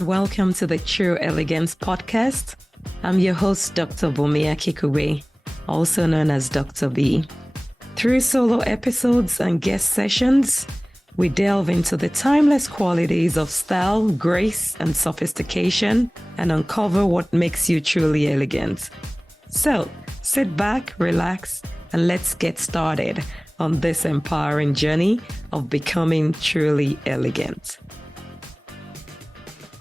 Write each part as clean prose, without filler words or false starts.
Welcome to the True Elegance Podcast. I'm your host, Dr. Bunmi Akinkugbe, also known as Dr.B. Through solo episodes and guest sessions, we delve into the timeless qualities of style, grace, and sophistication and uncover what makes you truly elegant. So, sit back, relax, and let's get started on this empowering journey of becoming truly elegant.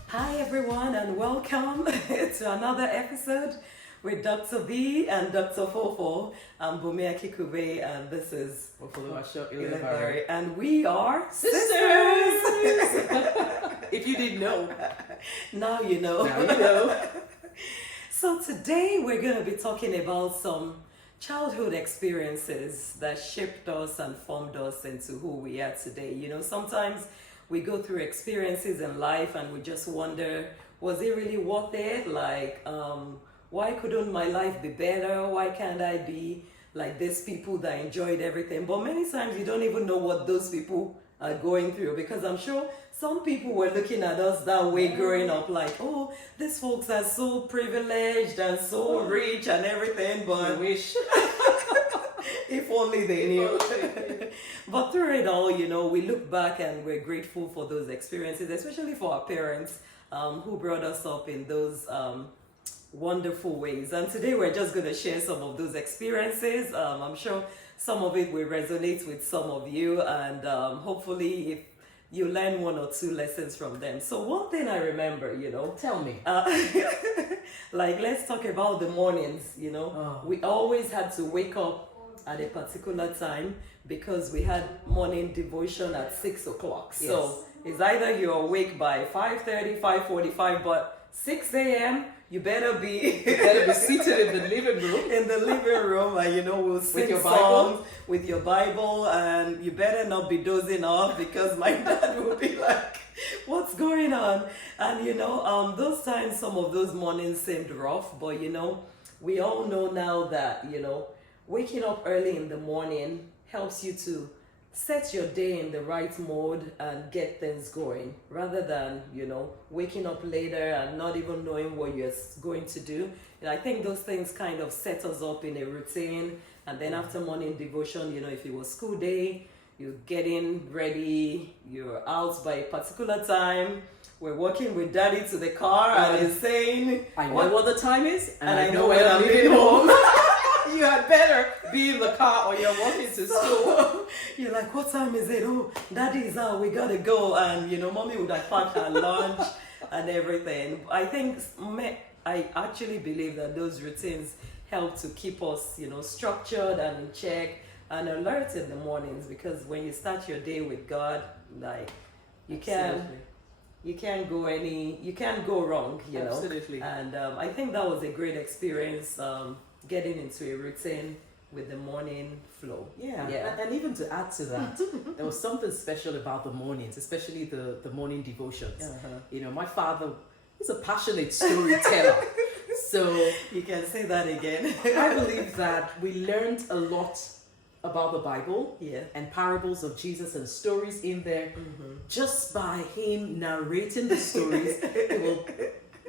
Hi everyone, and welcome to another episode with Dr. B and Dr. Fofo. I'm Bunmi Akinkugbe, and this is Fofo, and we are sisters. If you didn't know, now you know. Now you know. So today we're going to be talking about some childhood experiences that shaped us and formed us into who we are today. You know, sometimes we go through experiences in life and we just wonder, was it really worth it? Like, why couldn't my life be better? Why can't I be like these people that enjoyed everything? But many times you don't even know what those people are going through, because I'm sure some people were looking at us that way growing up, like, oh, these folks are so privileged and so rich and everything, but I wish. if only they knew. But through it all, you know, we look back and we're grateful for those experiences, especially for our parents who brought us up in those wonderful ways. And today we're just going to share some of those experiences. I'm sure some of it will resonate with some of you, and hopefully if you learn one or two lessons from them. So one thing I remember, you know. Tell me. Like, let's talk about the mornings, you know. We always had to wake up at a particular time because we had morning devotion at 6 o'clock. Yes. So it's either you're awake by 5:30, 5:45, but 6 a.m., you better be seated in the living room. In the living room, and you know, we'll sing with your songs Bible. With your Bible, and you better not be dozing off, because my dad will be like, what's going on? And you know, those times, some of those mornings seemed rough, but you know, we all know now that, you know, waking up early in the morning helps you to set your day in the right mode and get things going, rather than, you know, waking up later and not even knowing what you're going to do. And I think those things kind of set us up in a routine. And then after morning devotion, you know, if it was school day, you're getting ready, you're out by a particular time. We're walking with daddy to the car and he's saying, I know what the time is, and I know when when I'm I'm leaving home. You had better be in the car or you're walking to school. You're like, what time is it? Oh, daddy is out, we gotta go. And you know, mommy would have packed her lunch and everything. I actually believe that those routines help to keep us, you know, structured and in check and alert in the mornings, because when you start your day with God, like, you can't go wrong, you know. Absolutely. And I think that was a great experience, getting into a routine with the morning flow. Yeah. And even to add to that, there was something special about the mornings, especially the morning devotions. You know, my father is a passionate storyteller. So you can say that again. I believe that we learned a lot about the Bible and parables of Jesus and stories in there just by him narrating the stories. He will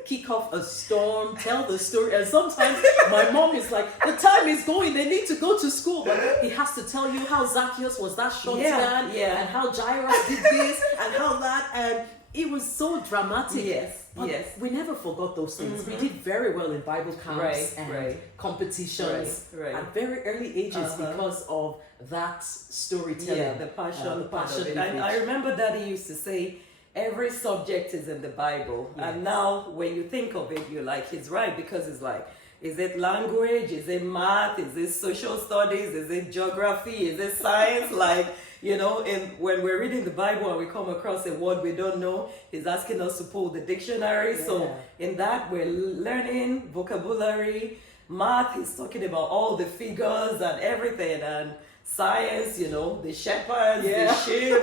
kick off a storm, tell the story, and sometimes my mom is like, the time is going, they need to go to school, but he has to tell you how Zacchaeus was that short man, and how Jairus did this and how that, and it was so dramatic. But we never forgot those things. We did very well in Bible camps and competitions at very early ages because of that storytelling. Yeah, the passion part of it. I remember Daddy used to say, every subject is in the Bible. And now when you think of it, you're like, he's right, because it's like, is it language? Is it math? Is it social studies? Is it geography? Is it science? Like, you know, when we're reading the Bible and we come across a word we don't know, he's asking us to pull the dictionary. So in that, we're learning vocabulary. Math, he's talking about all the figures and everything. And science, you know, the shepherds, the sheep,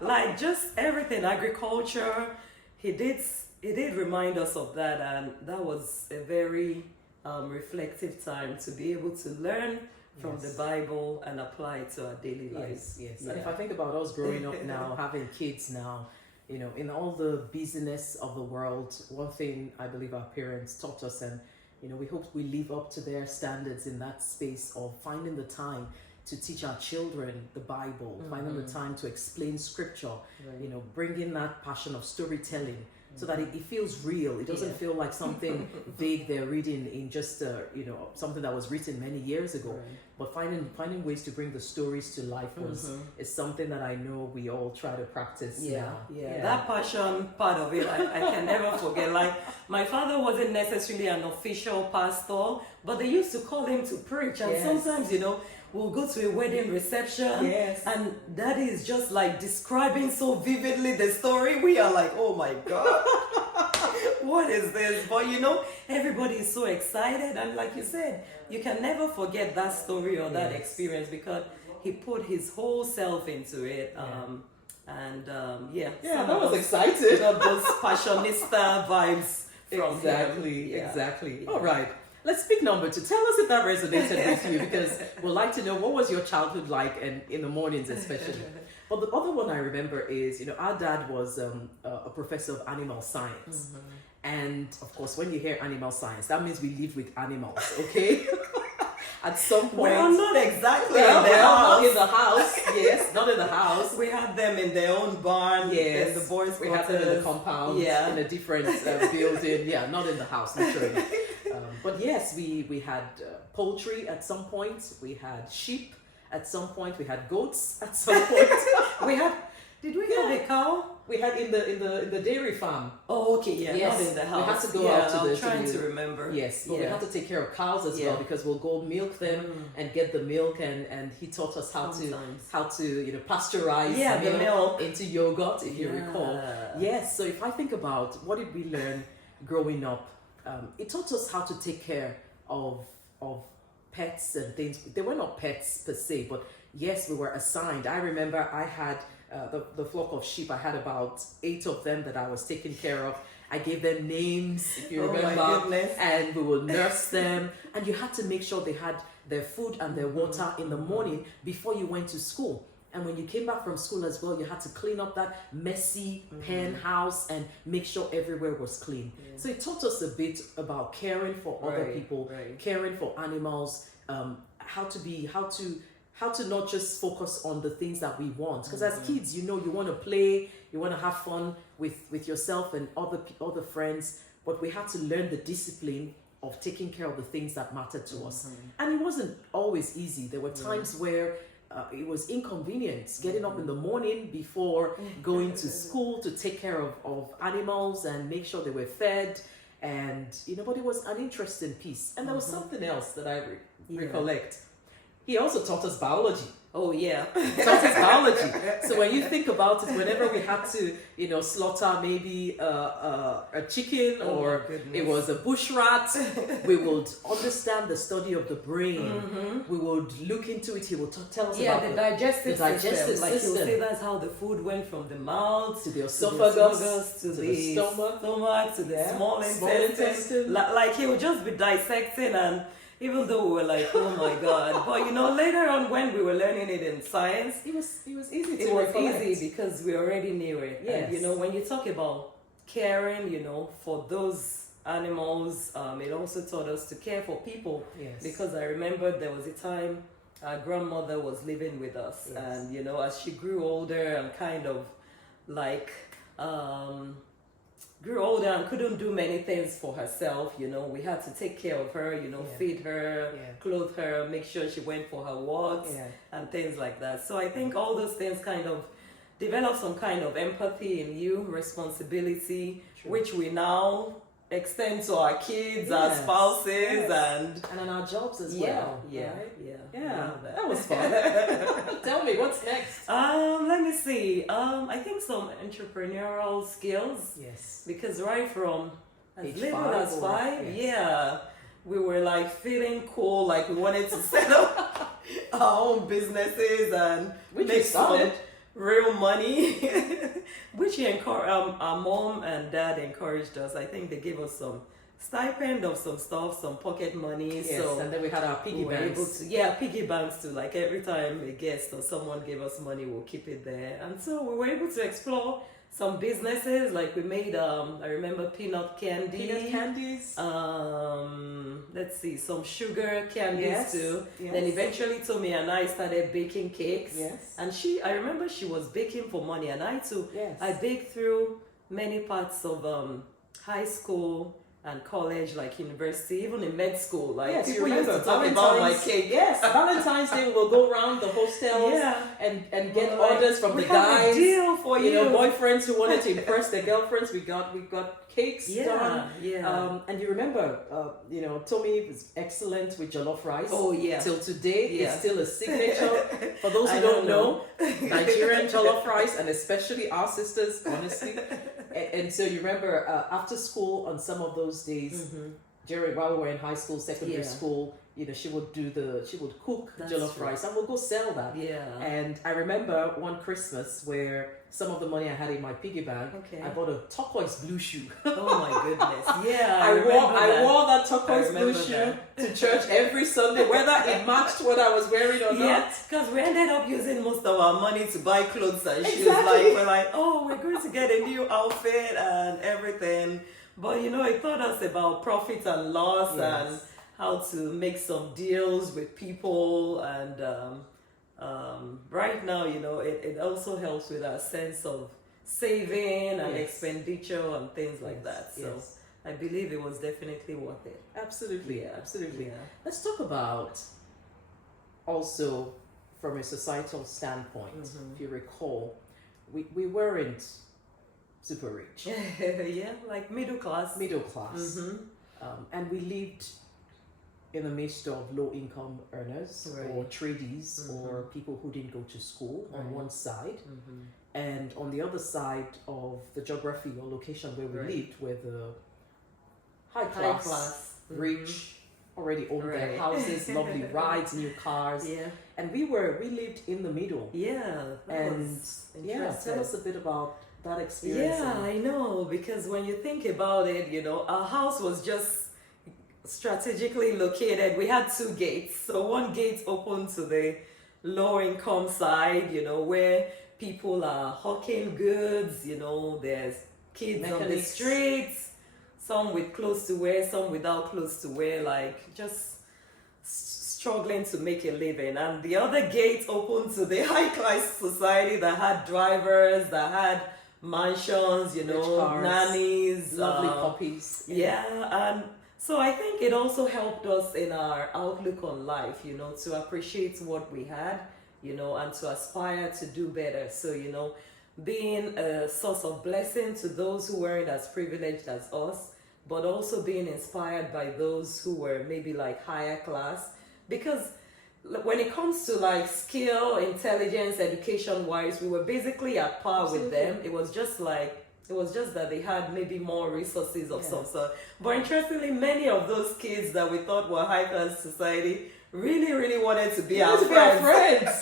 like just everything, agriculture. He did remind us of that, and that was a very reflective time to be able to learn from the Bible and apply it to our daily lives. Yes. And if I think about us growing up now, having kids now, You know, in all the busyness of the world, one thing I believe our parents taught us, and you know, we hope we live up to their standards in that space of finding the time to teach our children the Bible, finding the time to explain scripture, you know, bringing that passion of storytelling so that it feels real. It doesn't feel like something vague they're reading in just, you know, something that was written many years ago. But finding ways to bring the stories to life is something that I know we all try to practice now. Yeah, that passion part of it, I can never forget. Like, my father wasn't necessarily an official pastor, but they used to call him to preach. And sometimes, you know, we'll go to a wedding reception and that is just like describing so vividly the story. We are like, oh my God, what is this? But you know, everybody is so excited, and like you said, you can never forget that story or that experience because he put his whole self into it. That was exciting. Got those fashionista vibes from exactly. All right. Let's pick number 2. Tell us if that resonated with you, because we'd like to know what was your childhood like, and in the mornings especially. But the other one I remember is, you know, our dad was a professor of animal science. And of course, when you hear animal science, that means we live with animals, okay? At some point. Well, not exactly not in the house. Yes, not in the house. We had them in their own barn. Yes, the boys' we had them in the compound. In a different building. Yeah, not in the house, literally. But yes, we had poultry at some point. We had sheep at some point. We had goats at some point. Did we have a cow? We had in the dairy farm. Oh, okay, not in the house. We had to go out to I'm trying to remember. Yes, but we had to take care of cows as well, because we'll go milk them and get the milk, and he taught us how to you know, pasteurize the milk into yogurt, if you recall. Yes, so if I think about what did we learn growing up, it taught us how to take care of pets and things. They were not pets per se, but yes, we were assigned. I remember I had the flock of sheep. I had about 8 of them that I was taking care of. I gave them names, if you remember, and we would nurse them. And you had to make sure they had their food and their water in the morning before you went to school. And when you came back from school as well, you had to clean up that messy pen house and make sure everywhere was clean. So it taught us a bit about caring for other people, caring for animals, how to not just focus on the things that we want. Because as kids, you know, you want to play, you want to have fun with yourself and other friends, but we had to learn the discipline of taking care of the things that mattered to us. And it wasn't always easy. There were times where it was inconvenient getting up in the morning before going to school to take care of animals and make sure they were fed. And, you know, but it was an interesting piece. And there was something else that I recollect. He also taught us biology. Oh, yeah. Taught us biology. So when you think about it, whenever we had to, you know, slaughter maybe a chicken or it was a bush rat, we would understand the study of the brain. We would look into it. He would tell us about the digestive system. Like he would say that's how the food went from the mouth to the esophagus, to the stomach, to the small intestine. Like he would just be dissecting, and even though we were like, oh my God. But you know, later on when we were learning it in science, it was easy to It was easy because we already knew it. Yes. And you know, when you talk about caring, you know, for those animals, it also taught us to care for people. Yes. Because I remember there was a time our grandmother was living with us. Yes. And you know, as she grew older and kind of like grew older and couldn't do many things for herself, you know, we had to take care of her, you know, feed her, clothe her, make sure she went for her walks and things like that. So I think all those things kind of develop some kind of empathy in you, responsibility, which we now extend to our kids, our spouses, and on our jobs as well. Yeah. That was fun. Tell me, what's next? Let me see. I think some entrepreneurial skills. Yes. Because right from as Age little 5 as 5, we were like feeling cool, like we wanted to set up our own businesses and make some real money, which our mom and dad encouraged us. I think they gave us some stipend of some stuff, some pocket money. Yes, so and then we had our piggy banks. Piggy banks too. Like every time a guest or someone gave us money, we'll keep it there. And so we were able to explore some businesses, like we made I remember peanut candies. Let's see, some sugar candies too. Yes. Then eventually Tommy and I started baking cakes. Yes. And I remember she was baking for money, and I too. Yes. I baked through many parts of high school and college, like university, even in med school. Like, yes, people used to talk about my cake. Yes, Valentine's Day we will go around the hostels and get orders from the guys. A deal for you. Boyfriends who wanted to impress their girlfriends. We got cakes done. Yeah. And you remember, Tommy was excellent with jollof rice. Oh yeah. Till today, it's still a signature. For those who don't know, Nigerian jollof rice, and especially our sisters, honestly. And so you remember after school on some of those days, while we were in high school, secondary school, she would cook jollof rice, and we'll go sell that. Yeah. And I remember one Christmas where some of the money I had in my piggy bank, I bought a turquoise blue shoe. Oh my goodness. Yeah. I wore that turquoise blue shoe to church every Sunday, whether it matched what I was wearing or not. Yeah, because we ended up using most of our money to buy clothes and shoes. Exactly. We're like, we're going to get a new outfit and everything. But it taught us about profit and loss and how to make some deals with people. And right now, it also helps with our sense of saving and expenditure and things like that. So I believe it was definitely worth it. Absolutely. Yeah. Let's talk about also from a societal standpoint. If you recall, we weren't super rich. Yeah, like middle class. And we lived in the midst of low-income earners or tradies or people who didn't go to school on one side. And on the other side of the geography or location where we lived were the high class. Rich, already owned their houses, lovely rides, new cars. Yeah. And we lived in the middle. Yeah. And tell us a bit about that experience. Yeah, I know, because when you think about it, our house was just strategically located. We had two gates. So one gate opened to the low income side, where people are hawking goods, there's kids on the streets, some with clothes to wear, some without clothes to wear, like just struggling to make a living. And the other gate opened to the high class society that had drivers, that had mansions, cars, nannies, lovely puppies. And so I think it also helped us in our outlook on life, to appreciate what we had, and to aspire to do better. So, being a source of blessing to those who weren't as privileged as us, but also being inspired by those who were maybe like higher class. Because when it comes to like skill, intelligence, education wise, we were basically at par with them. It was just that they had maybe more resources of some sort. But interestingly, many of those kids that we thought were high class society really, really wanted to be our friends.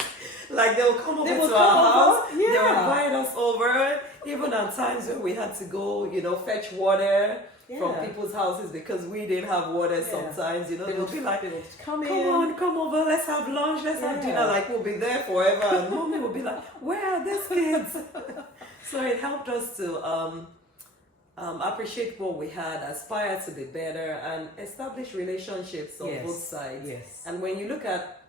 Like they'll come over to our house, they would invite us over, even at times when we had to go, fetch water from people's houses because we didn't have water sometimes, they'll be like, come over, let's have lunch, let's have dinner, like we'll be there forever. And mommy will be like, where are these kids? So it helped us to appreciate what we had, aspire to be better, and establish relationships on both sides. Yes. And when you look at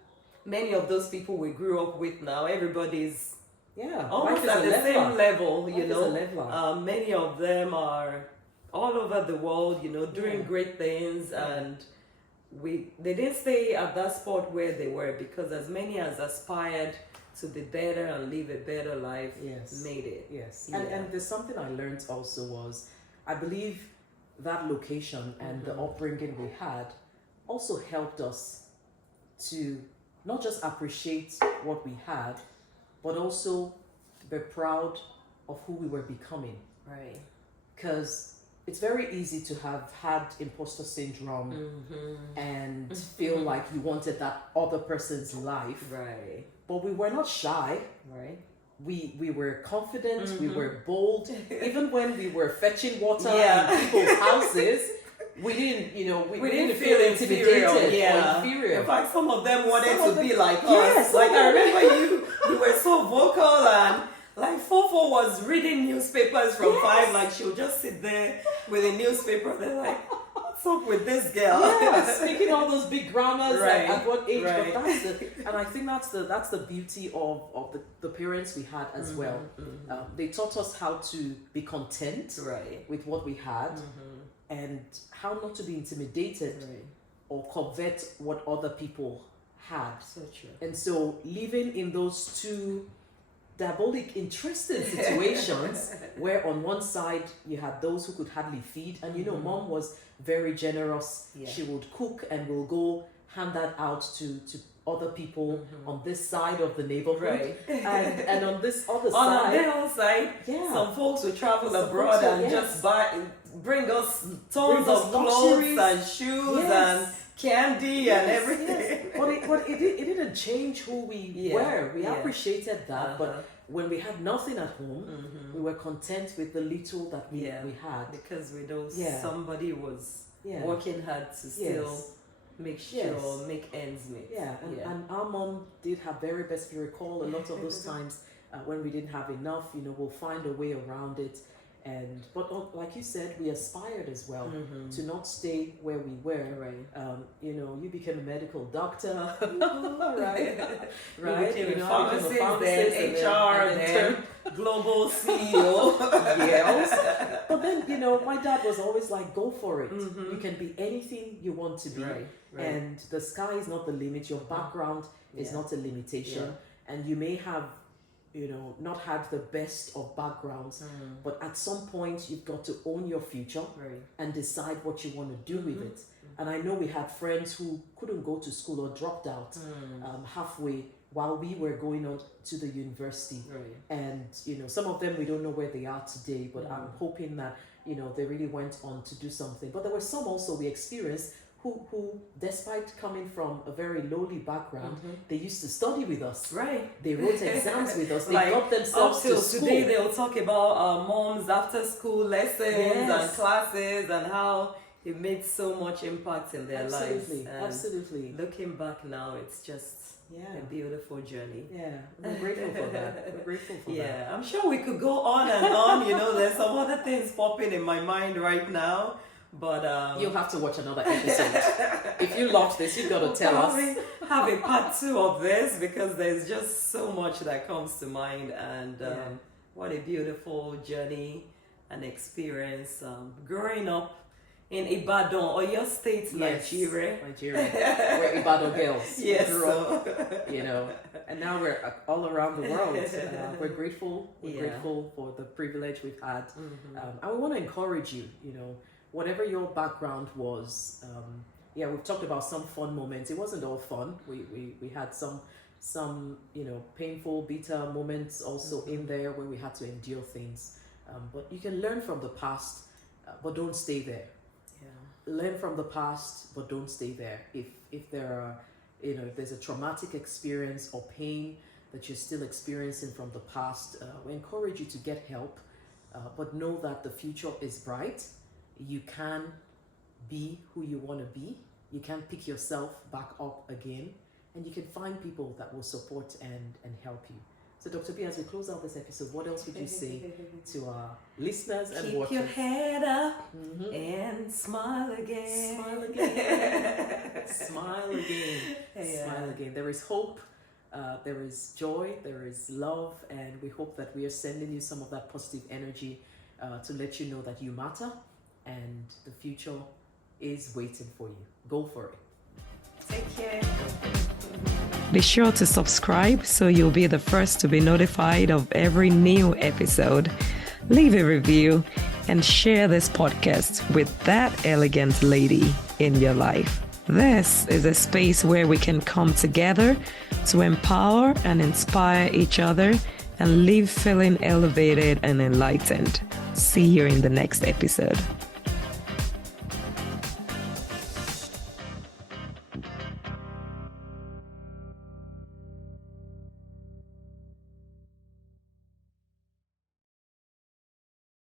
many of those people we grew up with now, everybody's almost at the same level, many of them are all over the world, doing great things, and they didn't stay at that spot where they were, because as many as aspired to be better and live a better life made it. Yes. And there's something I learned also was, I believe that location and the upbringing we had also helped us to not just appreciate what we had, but also be proud of who we were becoming. Right. Because it's very easy to have had imposter syndrome and feel like you wanted that other person's life. Right. But we were not shy. Right. We were confident, we were bold. Even when we were fetching water in people's houses, we didn't, we didn't feel intimidated or inferior. In fact, some of them wanted to be like us. Like I remember you were so vocal and Like Fofo was reading newspapers from 5, like she'll just sit there with a newspaper. They're like, what's up with this girl? Yeah, speaking all those big grammars, right. at what age? Right. But and I think that's the beauty of the parents we had as well. They taught us how to be content with what we had, and how not to be intimidated or covet what other people had. So true. And so living in those two diabolic, interesting situations where on one side you had those who could hardly feed, and you know, mom was very generous. She would cook and will go hand that out to other people on this side of the neighborhood, and on this other side, on the other side, some folks will travel abroad and just bring us tons of clothes and shoes and candy and everything. But it didn't change who we were. We appreciated that, but when we had nothing at home, we were content with the little that we had, because we know somebody was working hard to still make sure make ends meet. And our mom did her very best. If you recall, a lot of those times when we didn't have enough, you know, we'll find a way around it. But like you said, we aspired as well to not stay where we were. You know, you became a medical doctor, right? You became a pharmacist, then HR, then global CEO. Yes. But then, you know, my dad was always like, go for it. You can be anything you want to be. And the sky is not the limit. Your background is not a limitation. And you may have, you know, not had the best of backgrounds, but at some point you've got to own your future and decide what you want to do with it. And I know we had friends who couldn't go to school or dropped out halfway while we were going on to the university. And, you know, some of them, we don't know where they are today, but I'm hoping that, you know, they really went on to do something. But there were some also we experienced who, despite coming from a very lowly background, they used to study with us. They wrote exams with us. They got themselves to school. Today they'll talk about moms after school lessons and classes and how it made so much impact in their lives. Absolutely. Looking back now, it's just a beautiful journey. We're grateful for that. We're grateful for that. I'm sure we could go on and on. You know, there's some other things popping in my mind right now. But you'll have to watch another episode. If you loved this, you've got to tell us. Have a part 2 of this, because there's just so much that comes to mind, and what a beautiful journey and experience growing up in Ibadan, or your state, Nigeria. We're Ibadan girls. Grew up, you know, and now we're all around the world. We're grateful. We're grateful for the privilege we've had, and we want to encourage you. You know, whatever your background was, we've talked about some fun moments. It wasn't all fun. We had some you know, painful, bitter moments also in there where we had to endure things. But you can learn from the past, but don't stay there. Learn from the past, but don't stay there. If there are, you know, if there's a traumatic experience or pain that you're still experiencing from the past, we encourage you to get help. But know that the future is bright. You can be who you want to be. You can pick yourself back up again, and you can find people that will support and help you. So, Dr. B, as we close out this episode, what else would you say to our listeners and watchers? Keep your head up and smile again. Smile again. Smile again. Smile again. There is hope. There is joy. There is love. And we hope that we are sending you some of that positive energy to let you know that you matter and the future is waiting for you. Go for it. Take care. Be sure to subscribe so you'll be the first to be notified of every new episode. Leave a review and share this podcast with that elegant lady in your life. This is a space where we can come together to empower and inspire each other and live feeling elevated and enlightened. See you in the next episode.